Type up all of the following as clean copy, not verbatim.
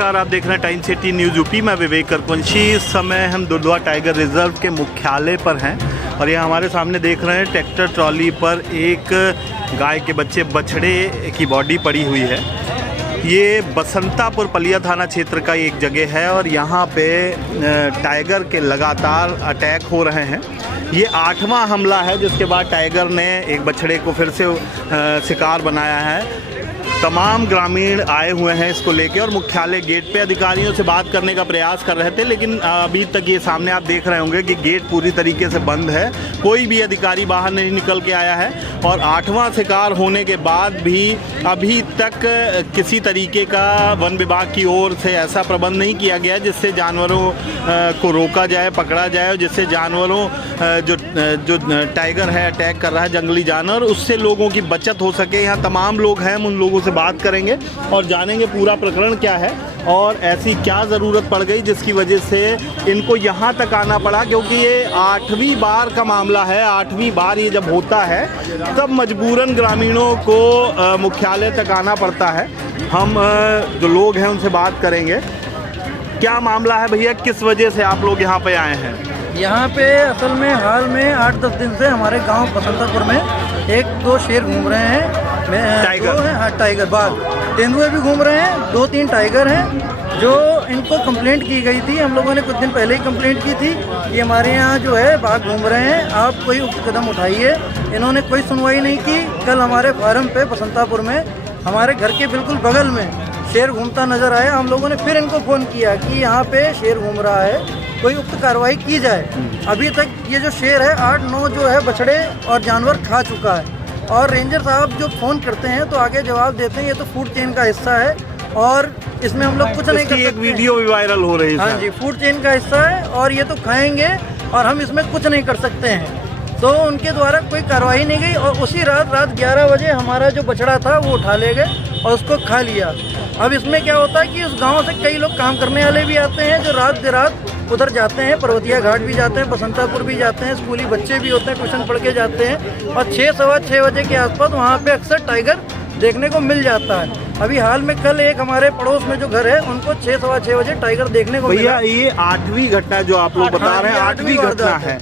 नमस्कार, आप देख रहे हैं टाइम सिटी न्यूज़ यूपी। मैं विवेक करकुंशी। इस समय हम दुधवा टाइगर रिजर्व के मुख्यालय पर हैं और ये हमारे सामने देख रहे हैं ट्रैक्टर ट्रॉली पर एक गाय के बछड़े की बॉडी पड़ी हुई है। ये बसंतापुर पलिया थाना क्षेत्र का एक जगह है और यहाँ पे टाइगर के लगातार अटैक हो रहे हैं। ये 8वां हमला है जिसके बाद टाइगर ने एक बछड़े को फिर से शिकार बनाया है। तमाम ग्रामीण आए हुए हैं इसको लेके और मुख्यालय गेट पे अधिकारियों से बात करने का प्रयास कर रहे थे, लेकिन अभी तक ये सामने आप देख रहे होंगे कि गेट पूरी तरीके से बंद है। कोई भी अधिकारी बाहर नहीं निकल के आया है और 8वां शिकार होने के बाद भी अभी तक किसी तरीके का वन विभाग की ओर से ऐसा प्रबंध नहीं किया गया जिससे जानवरों को रोका जाए, पकड़ा जाए और जिससे जानवरों जो टाइगर है अटैक कर रहा है जंगली जानवर, उससे लोगों की बचत हो सके। यहाँ तमाम लोग हैं, उन लोगों से बात करेंगे और जानेंगे पूरा प्रकरण क्या है और ऐसी क्या ज़रूरत पड़ गई जिसकी वजह से इनको यहाँ तक आना पड़ा, क्योंकि ये 8वीं बार का मामला है। 8वीं बार ये जब होता है तब मजबूरन ग्रामीणों को मुख्यालय तक आना पड़ता है। हम जो लोग हैं उनसे बात करेंगे। क्या मामला है भैया, किस वजह से आप लोग यहाँ पे आए हैं? यहाँ पे असल में हाल में 8-10 दिन से हमारे गांव बसंतापुर में 1-2 शेर घूम रहे हैं। टाइगर हैं, हाँ टाइगर बाघ, तेंदुए भी घूम रहे हैं। 2-3 टाइगर हैं जो इनको कंप्लेंट की गई थी। हम लोगों ने कुछ दिन पहले ही कंप्लेंट की थी कि हमारे यहाँ जो है बाघ घूम रहे हैं, आप कोई उचित कदम उठाइए। इन्होंने कोई सुनवाई नहीं की। कल हमारे फार्म पे बसंतापुर में हमारे घर के बिल्कुल बगल में शेर घूमता नजर आया। हम लोगों ने फिर इनको फ़ोन किया कि यहाँ पे शेर घूम रहा है, कोई उक्त कार्रवाई की जाए। अभी तक ये जो शेर है 8-9 जो है बछड़े और जानवर खा चुका है और रेंजर साहब जो फ़ोन करते हैं तो आगे जवाब देते हैं ये तो फूड चेन का हिस्सा है और इसमें हम लोग कुछ नहीं कर सकते। एक वीडियो भी वायरल हो रही है। हाँ जी, फूड चेन का हिस्सा है और ये तो खाएंगे और हम इसमें कुछ नहीं कर सकते हैं। तो उनके द्वारा कोई कार्रवाई नहीं गई और उसी रात 11 बजे हमारा जो बछड़ा था वो उठा ले गए और उसको खा लिया। अब इसमें क्या होता है कि उस गांव से कई लोग काम करने वाले भी आते हैं जो रात देरात उधर जाते हैं, पर्वतिया घाट भी जाते हैं, बसंतापुर भी जाते हैं, स्कूली बच्चे भी होते हैं, ट्यूशन पढ़ के जाते हैं और 6-6:15 बजे के आसपास वहाँ पे अक्सर टाइगर देखने को मिल जाता है। अभी हाल में कल एक हमारे पड़ोस में जो घर है उनको 6-6:15 बजे टाइगर देखने को मिला। भैया ये 8वीं घटना जो आप लोग बता रहे हैं, 8वीं घटना है।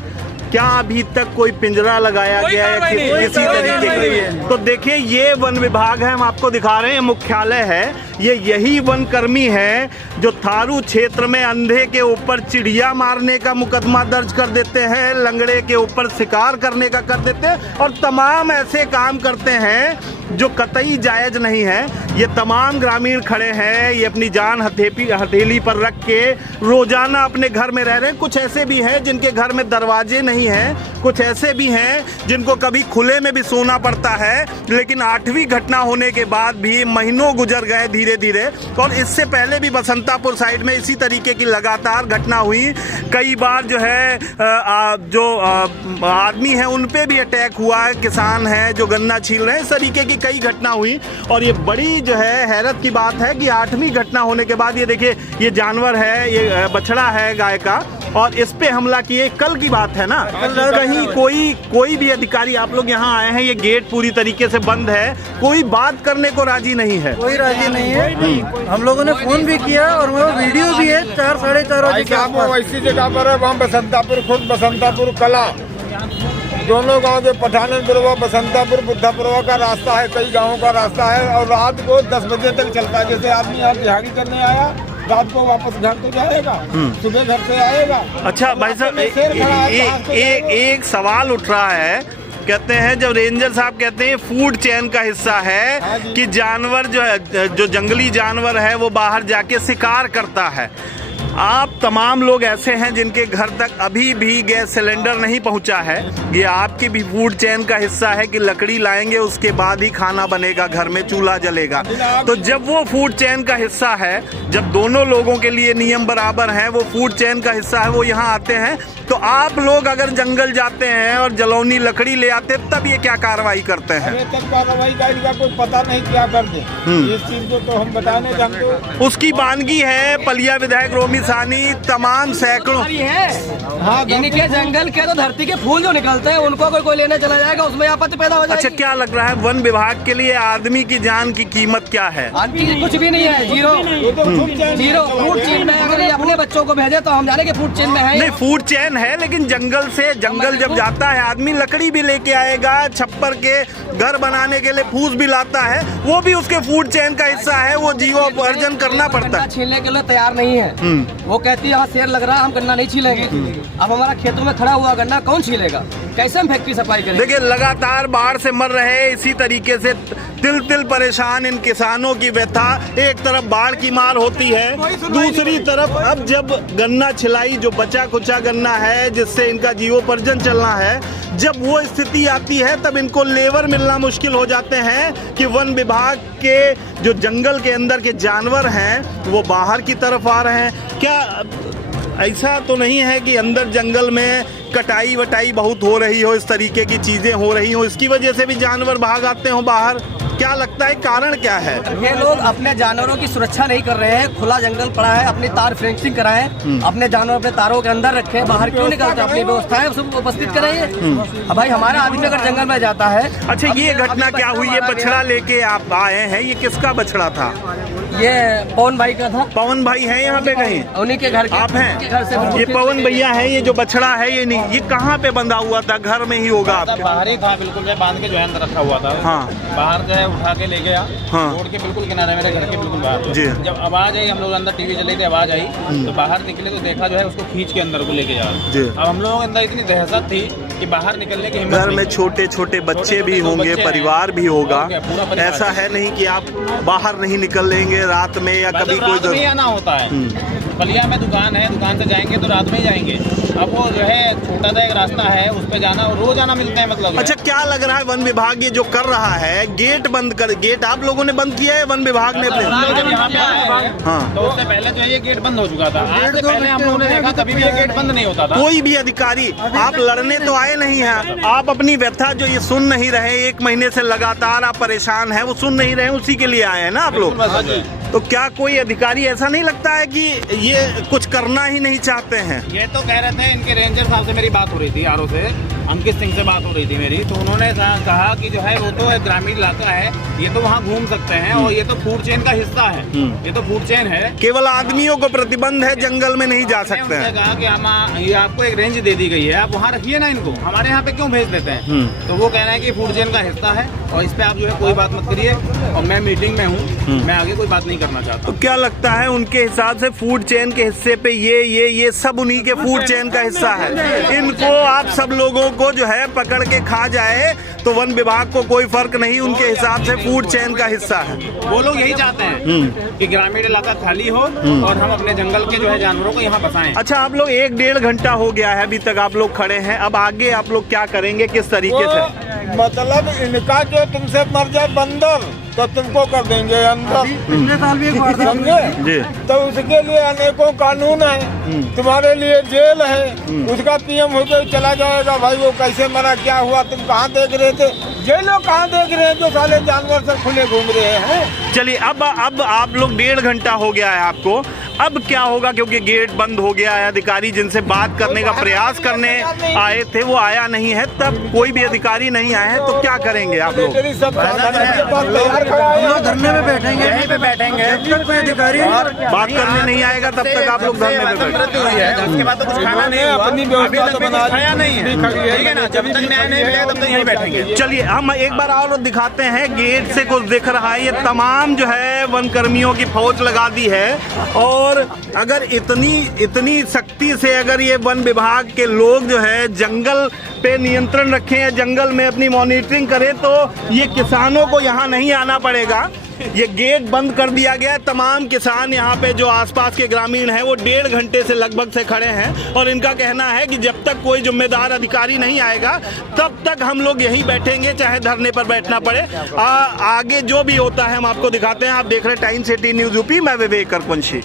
क्या अभी तक कोई पिंजरा लगाया गया है किसी तरीके का? तो देखिए ये वन विभाग है, हम आपको दिखा रहे हैं, मुख्यालय है। ये यही वन कर्मी है जो थारू क्षेत्र में अंधे के ऊपर चिड़िया मारने का मुकदमा दर्ज कर देते हैं, लंगड़े के ऊपर शिकार करने का कर देते हैं और तमाम ऐसे काम करते हैं जो कतई जायज नहीं है। ये तमाम ग्रामीण खड़े हैं, ये अपनी जान हथेली पर रख के रोजाना अपने घर में रह रहे हैं। कुछ ऐसे भी हैं जिनके घर में दरवाजे नहीं हैं, कुछ ऐसे भी हैं जिनको कभी खुले में भी सोना पड़ता है। लेकिन 8वीं घटना होने के बाद भी महीनों गुजर गए धीरे धीरे और इससे पहले भी बसंतापुर साइड में इसी तरीके की लगातार घटना हुई। कई बार जो है जो आदमी है उन पे भी अटैक हुआ है, किसान हैं जो गन्ना छील रहे हैं, इस तरीके की कई घटना हुई। और ये बड़ी जो है हैरत की बात है कि 8वीं घटना होने के बाद ये देखिए ये जानवर है, ये बछड़ा है गाय का और इस पे हमला किए। कल की बात है ना, कहीं कोई भी अधिकारी, आप लोग यहाँ आए हैं, ये गेट पूरी तरीके से बंद है, कोई बात करने को राजी नहीं है। कोई राजी नहीं है। हम लोगों ने फोन भी किया और वो वीडियो भी है। 4-4:30 बजे वैसी जगह पर है वहाँ बसंतापुर, खुद बसंतापुर कला, दोनों गांव के पठानपुरवा, बसंतापुर, बुद्धापुरवा का रास्ता है, कई गांवों का रास्ता है और रात को 10 बजे तक चलता है। जैसे आदमी यहाँ दिहाड़ी करने आया, रात को वापस घर तो जाएगा, सुबह घर से आएगा। अच्छा भाई साहब, एक सवाल उठ रहा है, कहते हैं जब रेंजर साहब कहते हैं फूड चेन का हिस्सा है कि जानवर जो है, जो जंगली जानवर है वो बाहर जाके शिकार करता है। आप तमाम लोग ऐसे हैं जिनके घर तक अभी भी गैस सिलेंडर नहीं पहुंचा है। ये आपकी भी फूड चेन का हिस्सा है कि लकड़ी लाएंगे उसके बाद ही खाना बनेगा, घर में चूल्हा जलेगा। तो जब वो फूड चेन का हिस्सा है, जब दोनों लोगों के लिए नियम बराबर हैं, वो फूड चेन का हिस्सा है, वो यहाँ आते हैं, तो आप लोग अगर जंगल जाते हैं और जलौनी लकड़ी ले आते तब ये क्या कार्रवाई करते हैं? तब कार्रवाई का कोई पता नहीं क्या कर दे, इस चीज को तो हम बताने जानते। उसकी बानगी है पलिया विधायक रोमी निशानी तमाम सैकड़ों। हाँ, इनके जंगल के तो धरती के फूल जो निकलते हैं उनको कोई लेने चला जाएगा, उसमें आपत्ति पैदा हो जाएगी। अच्छा, क्या लग रहा है वन विभाग के लिए आदमी की जान की कीमत क्या है? कुछ भी नहीं है, जीरो जीरो। फूड चेन में अगर ये अपने बच्चों को भेजे तो हम जाने के फूड चेन में है। नहीं, फूड चेन है, लेकिन जंगल से जंगल जब जाता है आदमी लकड़ी भी लेके आएगा, छप्पर के घर बनाने के लिए फूस भी लाता है, वो भी उसके फूड चेन का हिस्सा है, वो जीवोपार्जन करना पड़ता है। छीलने के लिए तैयार नहीं है। वो कहती है यहाँ शेर लग रहा है, हम गन्ना नहीं छीलेंगे। अब हमारा खेतों में खड़ा हुआ गन्ना कौन छीलेगा? कैसे हम फैक्ट्री सफाई करेंगे? देखिए, लगातार बाढ़ से मर रहे, इसी तरीके से तिल तिल परेशान इन किसानों की व्यथा। एक तरफ बाढ़ की मार होती है, दूसरी तरफ अब जब गन्ना छिलाई, जो बचा कुचा गन्ना है जिससे इनका जीवोपार्जन चलना है, जब वो स्थिति आती है तब इनको लेबर मिलना मुश्किल हो जाते हैं कि वन विभाग के जो जंगल के अंदर के जानवर हैं वो बाहर की तरफ आ रहे हैं। क्या ऐसा तो नहीं है कि अंदर जंगल में कटाई वटाई बहुत हो रही हो, इस तरीके की चीजें हो रही हो, इसकी वजह से भी जानवर भाग आते हो बाहर? क्या लगता है कारण क्या है? ये लोग अपने जानवरों की सुरक्षा नहीं कर रहे हैं। खुला जंगल पड़ा है, अपनी तार फेंसिंग कराएं, अपने जानवर अपने तारों के अंदर रखें, बाहर क्यों निकलते? अपनी व्यवस्थाएं उपस्थित कराइए। अब भाई हमारा आदमी अगर जंगल में जाता है। अच्छा, ये घटना क्या हुई? ये बछड़ा लेके आप आए हैं, ये किसका बछड़ा था? ये पवन भाई का था। पवन भाई है यहाँ पे कहीं? उन्हीं के घर के, आप हैं? घर से ये पवन भैया है। ये जो बछड़ा है ये नहीं, ये कहाँ पे बंधा हुआ था? घर में ही होगा आपके? बाहर ही था, बिल्कुल जो बांध के जो है अंदर रखा हुआ था। हाँ, बाहर जो है उठा के ले गया। हाँ, रोड के बिल्कुल किनारे, मेरे घर के बिल्कुल बाहर। जी। जब आवाज आई, हम लोग अंदर टीवी चली थी, आवाज आई तो बाहर निकले तो देखा जो है उसको खींच के अंदर को लेके जा रहा। अब हम लोगों के अंदर इतनी दहशत थी कि बाहर निकलने की हिम्मत। घर में छोटे छोटे बच्चे भी होंगे, परिवार भी होगा, ऐसा है नहीं कि आप बाहर नहीं निकल लेंगे रात में या कभी कोई नहीं आना होता है। बलिया में दुकान है, दुकान से जाएंगे तो रात में ही जाएंगे। अब वो जो है छोटा सा एक रास्ता है, उस पे जाना रोज आना मिलता है मतलब। अच्छा, क्या लग रहा है वन विभाग ये जो कर रहा है, गेट बंद कर, गेट आप लोगों ने बंद किया है वन विभाग ने अपने? जब यहाँ पे आए हैं, हाँ, तो उससे पहले जो है ये गेट बंद हो चुका था। आज से पहले हम लोगों ने देखा तभी भी ये गेट बंद नहीं होता था। कोई भी अधिकारी, आप लड़ने तो आए नहीं हैं, आप अपनी व्यथा जो ये सुन नहीं रहे, 1 महीने से लगातार आप परेशान हैं, वो सुन नहीं रहे, उसी के लिए आए हैं ना आप लोग? तो क्या कोई अधिकारी ऐसा नहीं लगता है कि ये कुछ करना ही नहीं चाहते हैं? ये तो कह रहे थे, इनके रेंजर साहब से मेरी बात हो रही थी, आरओ से अंकित सिंह से बात हो रही थी मेरी, तो उन्होंने कहा कि जो है वो तो एक ग्रामीण इलाका है, ये तो वहाँ घूम सकते हैं और ये तो फूड चेन का हिस्सा है। ये तो फूड चेन है, केवल आदमियों को प्रतिबंध है, जंगल में नहीं जा सकते हैं। कहा कि हम ये आपको एक रेंज दे दी गई है, आप वहाँ रखिए ना, इनको हमारे यहाँ पे क्यों भेज देते हैं? तो वो कह रहे हैं कि फूड चेन का हिस्सा है और इस पे आप जो है कोई बात मत करिए, और मैं मीटिंग में हूँ, मैं आगे कोई बात नहीं करना चाहता। तो क्या लगता है उनके हिसाब से फूड चेन के हिस्से पे ये सब उन्हीं के फूड चेन का हिस्सा है? इनको आप सब लोगों को जो है पकड़ के खा जाए तो वन विभाग को कोई फर्क नहीं, उनके हिसाब से फूड चेन का हिस्सा है। वो लोग यही चाहते हैं कि ग्रामीण इलाका खाली हो और हम अपने जंगल के जो है जानवरों को यहाँ बसाएं। अच्छा, आप लोग 1-1.5 घंटा हो गया है अभी तक आप लोग खड़े हैं, अब आगे आप लोग क्या करेंगे, किस तरीके से? मतलब इनका जो तुमसे मर जाए बंदर तो तुमको कर देंगे अंदर। पिछले साल भी एक बार समझे? जी। तो उसके लिए अनेकों कानून है, तुम्हारे लिए जेल है, उसका पीएम होकर चला जाएगा। भाई वो कैसे मरा, क्या हुआ, तुम कहाँ देख रहे थे? ये लोग कहाँ देख रहे हैं जो साले जानवर सब खुले घूम रहे हैं? चलिए, अब आप लोग 1.5 घंटा हो गया है आपको, अब क्या होगा? क्योंकि गेट बंद हो गया है, अधिकारी जिनसे बात करने का प्रयास करने आए थे वो आया नहीं है, तब कोई भी अधिकारी नहीं आए हैं, तो क्या करेंगे आप लोग? हम लोग धरने में बैठेंगे, यहीं पे बैठेंगे जब तक कोई अधिकारी बात करने नहीं आएगा तब तक आप लोग धरने में बैठेंगे। उसके बाद तो कुछ खाना नहीं हुआ, अपनी अभी व्यवस्था तक तो भी बना कुछ खाया नहीं है, ठीक है ना? जब तक न्याय नहीं मिलेगा तब तक यहीं बैठेंगे। चलिए, हम एक बार और दिखाते हैं, गेट से कुछ दिख रहा है, ये तमाम जो है वन कर्मियों की फौज लगा दी है, और अगर इतनी सख्ती से अगर ये वन विभाग के लोग जो है जंगल पे नियंत्रण रखें या जंगल में अपनी मॉनिटरिंग करें तो ये किसानों को यहाँ नहीं आना पड़ेगा। ये गेट बंद कर दिया गया है, तमाम किसान यहाँ पे जो आसपास के ग्रामीण हैं वो 1.5 घंटे से लगभग से खड़े हैं, और इनका कहना है कि जब तक कोई जिम्मेदार अधिकारी नहीं आएगा तब तक हम लोग यहीं बैठेंगे, चाहे धरने पर बैठना पड़े। आगे जो भी होता है हम आपको दिखाते हैं। आप देख रहे हैं टाइम्स 18 न्यूज़ यूपी, मैं विवेक करकुंशी।